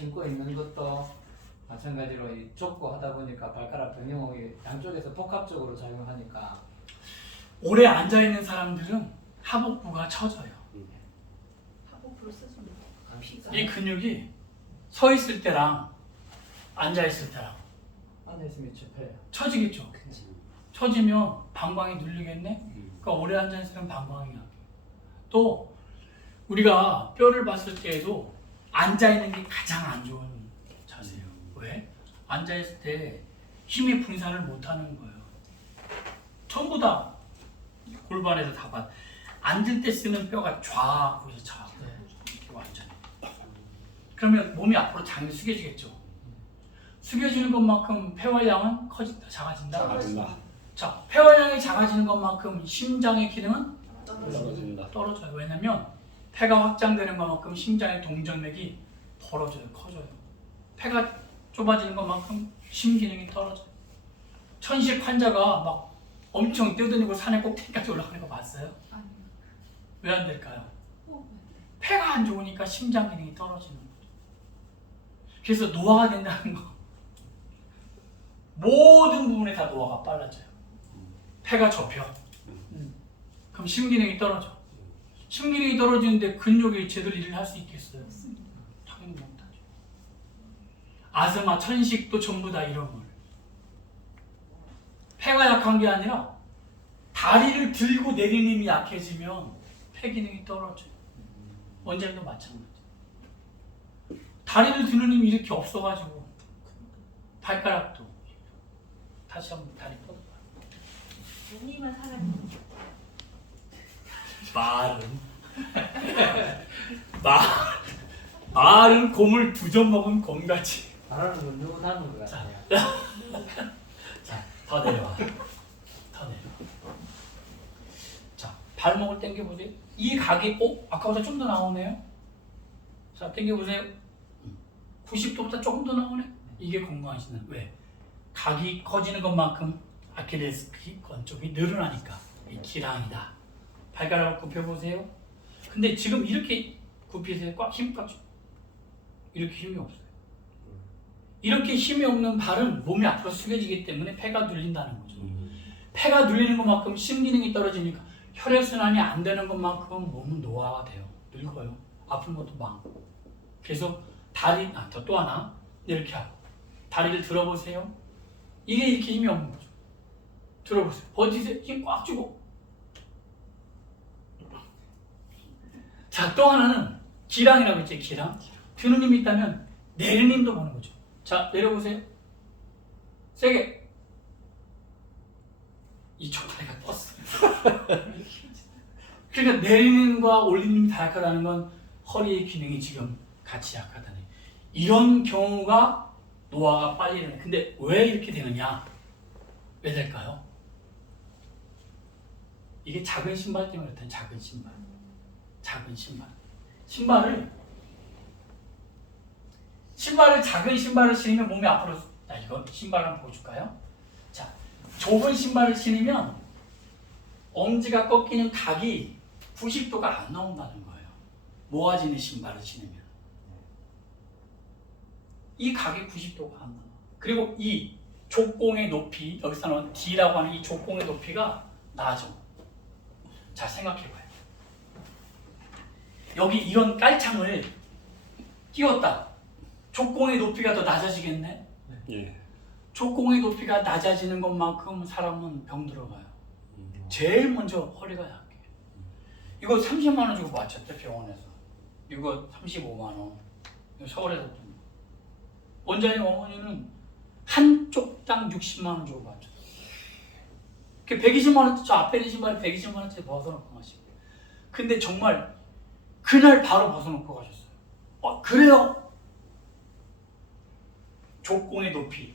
신고 있는 것도 마찬가지로 이 좁고 하다 보니까 발가락 변형이 양쪽에서 복합적으로 작용하니까 오래 앉아 있는 사람들은 하복부가 처져요. 하복부로 쓰지 마. 피가. 이 근육이 서 있을 때랑 앉아 있을 때랑 안에 있으면 접혀요. 처지겠죠. 처지면 방광이 눌리겠네. 그러니까 오래 앉아 있을 때는 방광이 약해요. 또 우리가 뼈를 봤을 때에도 앉아 있는 게 가장 안 좋은 자세예요. 왜? 앉아 있을 때 힘의 분산을 못 하는 거예요. 전부 다 골반에서 다 봐. 앉을 때 쓰는 뼈가 좌하고에서 좌하고 이렇게 완전히. 그러면 몸이 앞으로 당연히 숙여지겠죠. 숙여지는 것만큼 폐활량은 커진다, 작아진다. 작아진다. 자, 폐활량이 작아지는 것만큼 심장의 기능은 떨어진다. 떨어져요. 왜냐면 폐가 확장되는 것만큼 심장의 동정맥이 벌어져요, 커져요. 폐가 좁아지는 것만큼 심기능이 떨어져요. 천식 환자가 막 엄청 뛰어다니고 산에 꼭대기까지 올라가는 거 봤어요? 아니. 왜 안 될까요? 어. 폐가 안 좋으니까 심장 기능이 떨어지는 거죠. 그래서 노화가 된다는 거. 모든 부분에 다 노화가 빨라져요. 폐가 좁혀. 그럼 심기능이 떨어져. 심기능이 떨어지는데 근육이 제대로 일을 할 수 있겠어요? 당연히 못하죠. 아스마, 천식도 전부 다 이런 거예요. 폐가 약한 게 아니라 다리를 들고 내리는 힘이 약해지면 폐 기능이 떨어져요. 원장님도 마찬가지. 다리를 드는 힘이 이렇게 없어가지고 발가락도 다시 한번 다리 뻗어봐요. 몸이만 살아있는 말은 곰을 두 점 먹은 곰같이. 말하는 건 누구 닮은 것 같아요. 자, 더 내려와. 더 내려와. 자, 발목을 당겨보세요. 이 각이, 아까보다 좀 더 나오네요. 자, 당겨보세요. 90도보다 조금 더 나오네. 이게 건강하시는. 왜? 각이 커지는 것만큼 아킬레스 건 쪽이 늘어나니까 이 기량이다. 발가락을 굽혀보세요. 근데 지금 이렇게 굽히세요. 꽉 힘꽉 줘. 이렇게 힘이 없어요. 이렇게 힘이 없는 발은 몸이 앞으로 숙여지기 때문에 폐가 눌린다는 거죠. 폐가 눌리는 것만큼 심기능이 떨어지니까 혈액순환이 안 되는 것만큼 몸은 노화가 돼요. 늙어요. 아픈 것도 많고. 그래서 다리, 또 하나 이렇게 하고 다리를 들어보세요. 이게 이렇게 힘이 없는 거죠. 들어보세요. 버티세요. 힘 꽉 주고. 자, 또 하나는 기량이라고 했죠. 기량. 드는 힘이 있다면 내리는 힘도 보는 거죠. 자, 내려보세요. 세게. 이쪽 다리가 뻗어요. 그러니까 내리는 힘과 올리는 힘이 다 약하다는 건 허리의 기능이 지금 같이 약하다는. 이런 경우가 노화가 빨리 일어나요. 근데 왜 이렇게 되느냐? 왜 될까요? 이게 작은 신발 때문에 그렇다는. 작은 신발. 작은 신발. 신발을 작은 신발을 신으면 몸이 앞으로. 자, 이거 신발 한번 보여줄까요? 자, 좁은 신발을 신으면 엄지가 꺾이는 각이 90도가 안 나온다는 거예요. 모아지는 신발을 신으면 이 각이 90도가 안 나와. 그리고 이 족공의 높이, 여기서는 D라고 하는 이 족공의 높이가 낮아. 자, 생각해봐요. 여기 이런 깔창을 끼웠다. 족공의 높이가 더 낮아지겠네? 예. 족공의 높이가 낮아지는 것만큼 사람은 병들어가요. 제일 먼저 허리가 약해. 이거 30만 원 주고 맞췄대, 병원에서. 이거 35만 원. 이거 서울에서. 원장님 어머니는 한쪽당 60만 원 주고 맞췄어요. 120만 원, 저 앞에 있는 신발 120만 원짜리 벗어놓고 가시고. 근데 정말 그날 바로 벗어놓고 가셨어요. 그래요? 족공의 높이.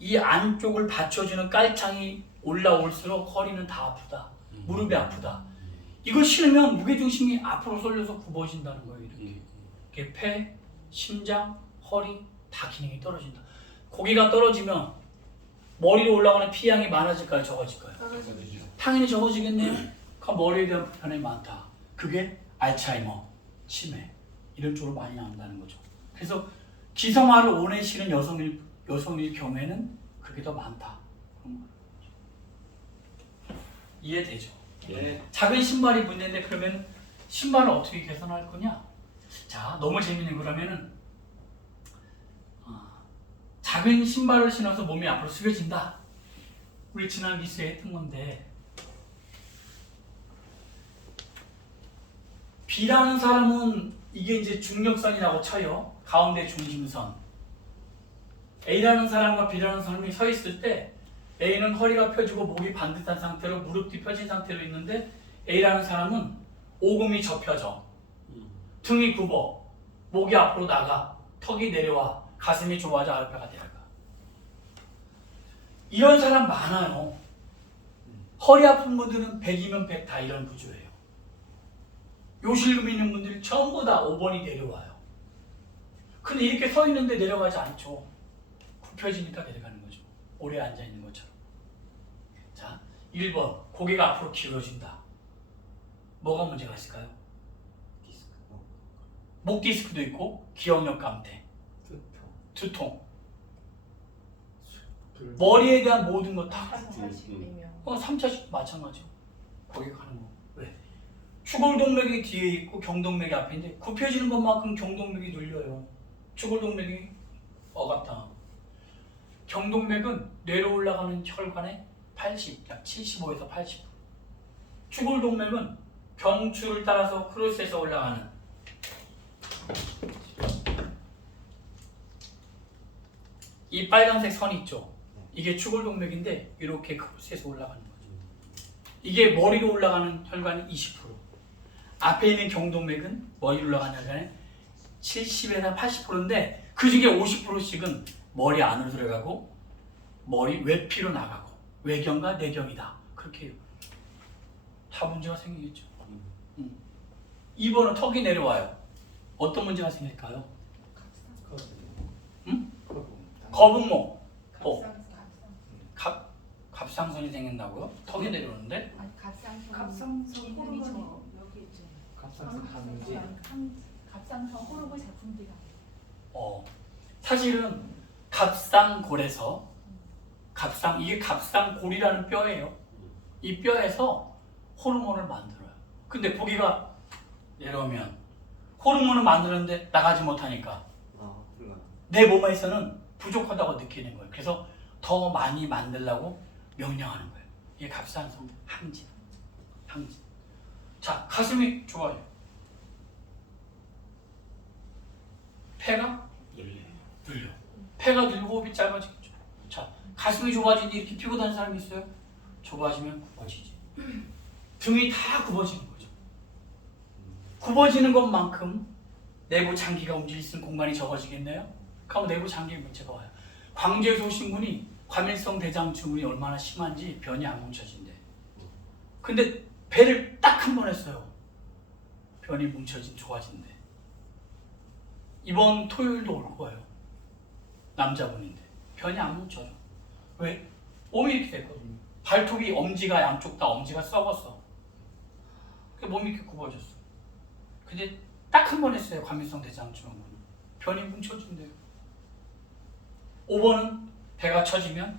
이 안쪽을 받쳐주는 깔창이 올라올수록 허리는 다 아프다. 무릎이 아프다. 이걸 신으면 무게중심이 앞으로 쏠려서 굽어진다는 거예요. 이렇게 폐, 심장, 허리 다 기능이 떨어진다. 고기가 떨어지면 머리로 올라가는 피양이 많아질까요? 적어질까요? 당연히 적어지겠네요. 그럼 머리에 대한 불편함이 많다. 그게 알츠하이머, 치매 이런 쪽으로 많이 나온다는 거죠. 그래서 기성화를 원하시는 여성일 경우에는 그게 더 많다. 그런 거예요. 이해되죠? 예. 작은 신발이 문제인데 그러면 신발을 어떻게 개선할 거냐? 자, 너무 재밌는 그러면은 작은 신발을 신어서 몸이 앞으로 숙여진다. 우리 지난 기수에 했던 건데 B라는 사람은 이게 이제 중력선이라고 쳐요. 가운데 중심선. A라는 사람과 B라는 사람이 서 있을 때 A는 허리가 펴지고 목이 반듯한 상태로 무릎 뒤 펴진 상태로 있는데 A라는 사람은 오금이 접혀져. 등이 굽어. 목이 앞으로 나가. 턱이 내려와. 가슴이 좁아져 아랫배가 내려가. 이런 사람 많아요. 허리 아픈 분들은 100이면 100 다 이런 구조예요. 요실금 있는 분들이 전부 다 5번이 내려와요. 근데 이렇게 서 있는데 내려가지 않죠. 굽혀지니까 내려가는 거죠. 오래 앉아 있는 것처럼. 자, 1번 고개가 앞으로 기울어진다. 뭐가 문제가 있을까요? 목 디스크도 있고 기억력 감퇴, 두통, 머리에 대한 모든 것 다. 3차식 마찬가지요. 거기 가는 거. 왜? 추골동맥이 뒤에 있고 경동맥이 앞에 있는데 굽혀지는 것만큼 경동맥이 눌려요. 추골동맥이 억압당하고. 경동맥은 뇌로 올라가는 혈관의 80, 약 75에서 80%. 추골동맥은 경추를 따라서 크로스해서 올라가는 이 빨간색 선 있죠? 이게 추골동맥인데 이렇게 크로스해서 올라가는 거죠. 이게 머리로 올라가는 혈관이 20%. 앞에 있는 경동맥은 머리로 올라가는 혈관의 70에서 80%인데 그 중에 50%씩은 머리 안으로 들어가고 머리 외피로 나가고 외경과 내경이다. 그렇게 해요. 다 문제가 생기겠죠. 2번은 턱이 내려와요. 어떤 문제가 생길까요? 거북목. 갑상선이 생긴다고요? 턱이 내려오는데? 갑상선 호르몬이 여기 있잖아요. 갑상선 함유지. 갑상선 호르몬 작품들이 사실은 갑상골에서 이게 갑상골이라는 뼈예요. 이 뼈에서 호르몬을 만들어요. 근데 고기가 내려오면 호르몬을 만드는데 나가지 못하니까 내 몸에서는 부족하다고 느끼는 거예요. 그래서 더 많이 만들려고 명령하는 거예요. 이게 갑상선 항진. 자, 가슴이 좋아요. 폐가 늘려. 폐가 늘고 호흡이 짧아지겠죠. 자, 가슴이 좁아지는데 이렇게 피고 다니는 사람이 있어요? 좁아지면 굽어지지. 등이 다 굽어지는 거죠. 굽어지는 것만큼 내부 장기가 움직일 수 있는 공간이 적어지겠네요? 그럼 내부 장기에 문제가 와요. 광주에서 오신 분이 과밀성 대장 증후군이 얼마나 심한지 변이 안 뭉쳐진대. 근데 배를 딱 한 번 했어요. 변이 좋아진대. 이번 토요일도 올 거예요. 남자분인데 변이 안 뭉쳐져. 왜? 몸이 이렇게 됐거든요. 발톱이 엄지가 양쪽 다 엄지가 썩었어. 몸이 이렇게 굽어졌어. 근데 딱 한 번 했어요. 과밀성 대장 증후군. 변이 뭉쳐진대요. 5번은 배가 처지면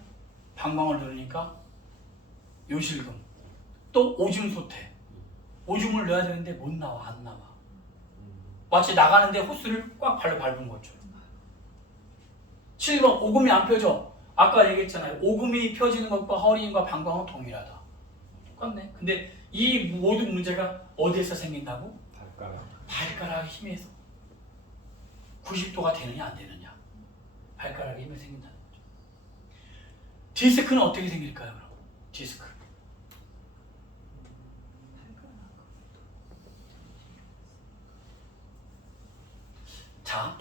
방광을 누르니까 요실금. 또 오줌 소태. 오줌을 넣어야 되는데 못 나와. 안 나와. 마치 나가는데 호스를 꽉 밟은 것처럼. 7번 오금이 안 펴져. 아까 얘기했잖아요. 오금이 펴지는 것과 허리인과 방광은 동일하다. 똑같네. 근데 이 모든 문제가 어디에서 생긴다고? 발가락 힘에서. 90도가 되느냐 안 되느냐. 발가락에 힘이 생긴다는 거죠. 디스크는 어떻게 생길까요? 그럼? 디스크. 자,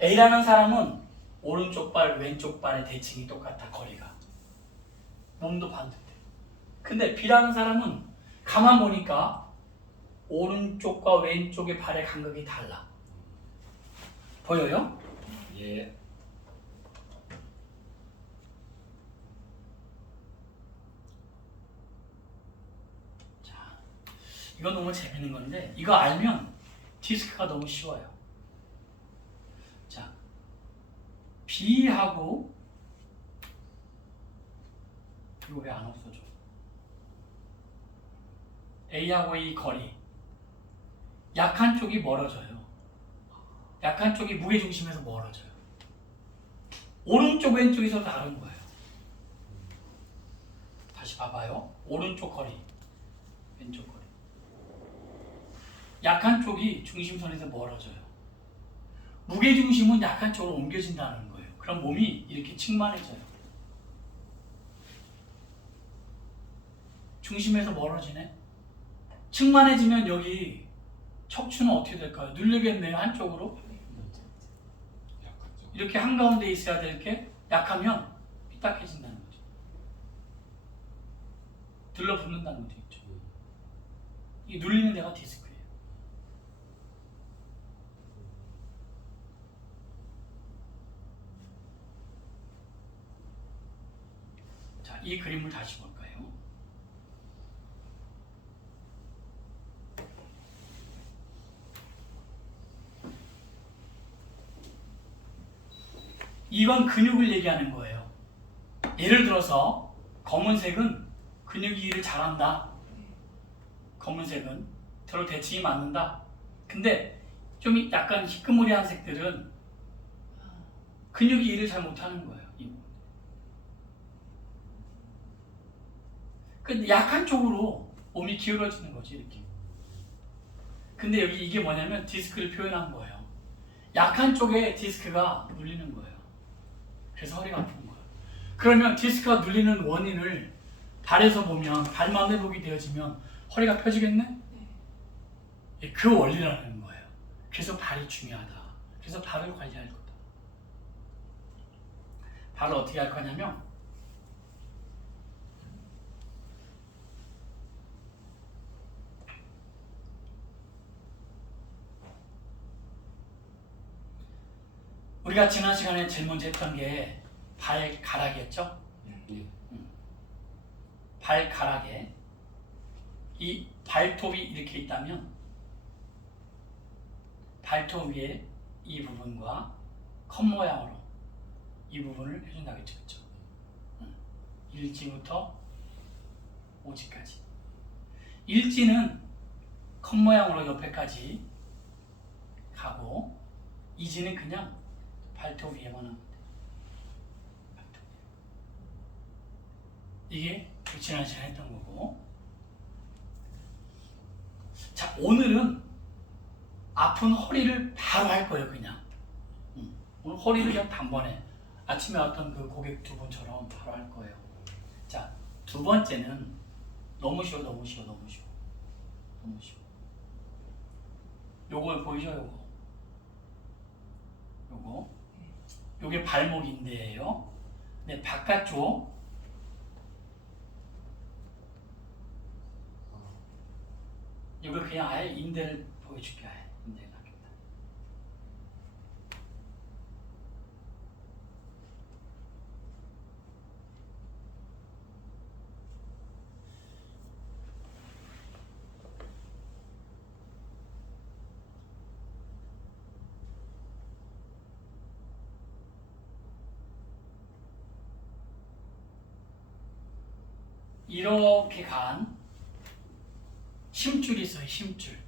A라는 사람은 오른쪽 발, 왼쪽 발의 대칭이 똑같아, 거리가. 몸도 반듯해. 근데 B라는 사람은 가만 보니까 오른쪽과 왼쪽의 발의 간격이 달라. 보여요? 예. 자, 이건 너무 재밌는 건데 이거 알면 디스크가 너무 쉬워요. 자, B하고 이거 왜 안 없어져? A하고 이 거리 약한 쪽이 멀어져요. 약한 쪽이 무게중심에서 멀어져요. 오른쪽 왼쪽에서 다른 거예요. 다시 봐봐요. 오른쪽 거리, 왼쪽 거리. 약한 쪽이 중심선에서 멀어져요. 무게중심은 약한 쪽으로 옮겨진다는 거예요. 그럼 몸이 이렇게 측만해져요. 중심에서 멀어지네. 측만해지면 여기 척추는 어떻게 될까요? 눌리겠네요. 한쪽으로. 이렇게 한가운데 있어야 될 게 약하면 삐딱해진다는 거죠. 들러붙는다는 거죠. 이 눌리는 데가 디스크예요. 자, 이 그림을 다시 볼까요? 이건 근육을 얘기하는 거예요. 예를 들어서 검은색은 근육이 일을 잘한다. 검은색은 서로 대칭이 맞는다. 근데 좀 약간 희끄무리한 색들은 근육이 일을 잘 못하는 거예요. 근데 약한 쪽으로 몸이 기울어지는 거지 이렇게. 근데 여기 이게 뭐냐면 디스크를 표현한 거예요. 약한 쪽에 디스크가 눌리는 거예요. 그래서 허리가 아픈 거예요. 그러면 디스크가 눌리는 원인을 발에서 보면 발만 회복이 되어지면 허리가 펴지겠네? 예, 그 원리라는 거예요. 그래서 발이 중요하다. 그래서 발을 관리할 거다. 발을 어떻게 할 거냐면 우리가 지난 시간에 제일 먼저 했던 게 발가락이었죠? 예. 발가락에 이 발톱이 이렇게 있다면 발톱 위에 이 부분과 컵 모양으로 이 부분을 해준다고 했죠. 그렇죠? 1지부터 5지까지. 1지는 컵 모양으로 옆에까지 가고 2지는 그냥 발톱 위에만 하면 돼. 발톱 위에. 이게 지난 시간에 했던 거고. 자, 오늘은 아픈 허리를 바로 할 거예요, 그냥. 오늘 허리를 그냥 단번에 아침에 왔던 그 고객 두 분처럼 바로 할 거예요. 자, 두 번째는 너무 쉬워. 요거 보이죠, 요거. 요게 발목인데요. 네, 바깥쪽 요거 그냥 아예 인대를 보여줄게. 아예 인대를 하겠다. 이렇게 간 힘줄이 있어요. 힘줄.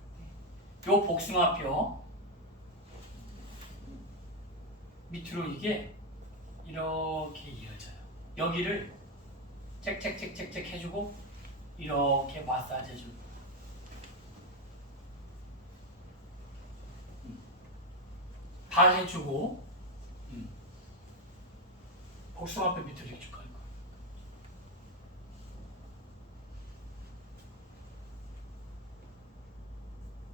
요 복숭아뼈 밑으로 이게 이렇게 이어져요. 여기를 짹짹짹짹짹 해주고 이렇게 마사지 해주고 발 해주고 복숭아뼈 밑으로 이렇게 쭉 가는 거예요.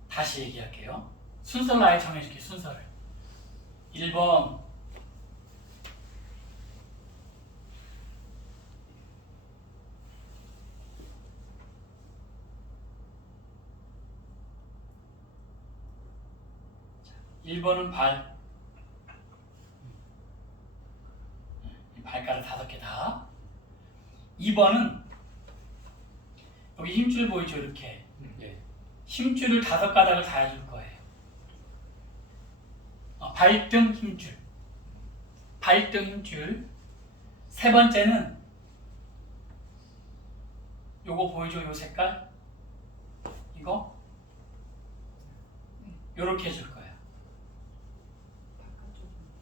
다시 얘기할게요. 순서를 아예 정해줄게요. 순서를. 1번 발. 발가락 5개 다. 2번은 여기 힘줄 보이죠? 이렇게. 힘줄을 5가닥을 다 해줄 거예요. 발등 힘줄. 발등 힘줄. 세 번째는 요거 보이죠? 요 색깔? 이거? 요렇게 해줄 거예요.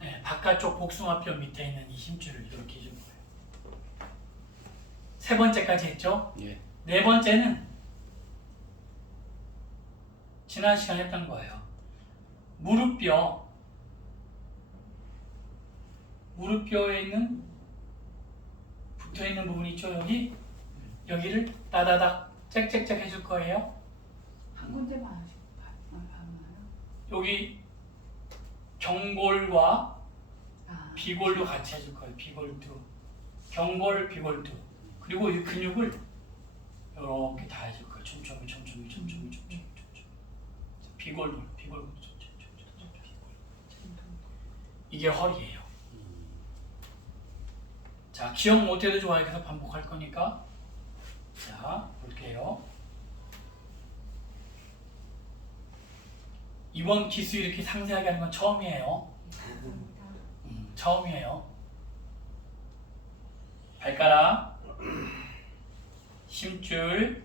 네, 바깥쪽 복숭아뼈 밑에 있는 이 힘줄을 이렇게 해줄 거예요. 세 번째까지 했죠? 예. 네 번째는 지난 시간에 했던 거예요. 무릎뼈에 있는 붙어 있는 부분 있죠? 여기를 따다닥 짹짹짹 해줄 거예요. 한 군데만 하시고 반나요? 여기 경골과 아, 비골도 같이 해줄 거예요. 비골도, 경골, 비골도. 그리고 이 근육을 이렇게 다 해줄 거예요. 촘촘히. 비골도, 이게 허리예요. 자, 기억 못해도 좋아요. 계속 반복할 거니까. 자, 볼게요. 이번 기수 이렇게 상세하게 하는 건 처음이에요. 감사합니다. 처음이에요. 발가락, 힘줄,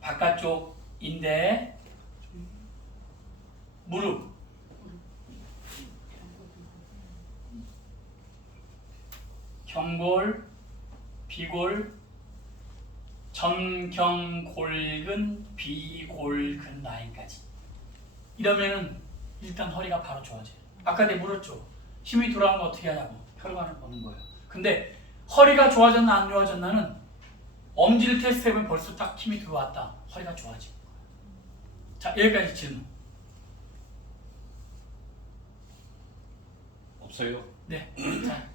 바깥쪽 인대, 무릎, 경골, 비골, 전경골근, 비골근 라인까지. 이러면은 일단 허리가 바로 좋아져요. 아까 내가 물었죠. 힘이 돌아가는 거 어떻게 하냐고. 혈관을 보는 거예요. 근데 허리가 좋아졌나 안 좋아졌나는 엄지를 테스트 해보면 벌써 딱 힘이 들어왔다. 허리가 좋아지는 거예요. 자, 여기까지 질문. 없어요. 네. 자,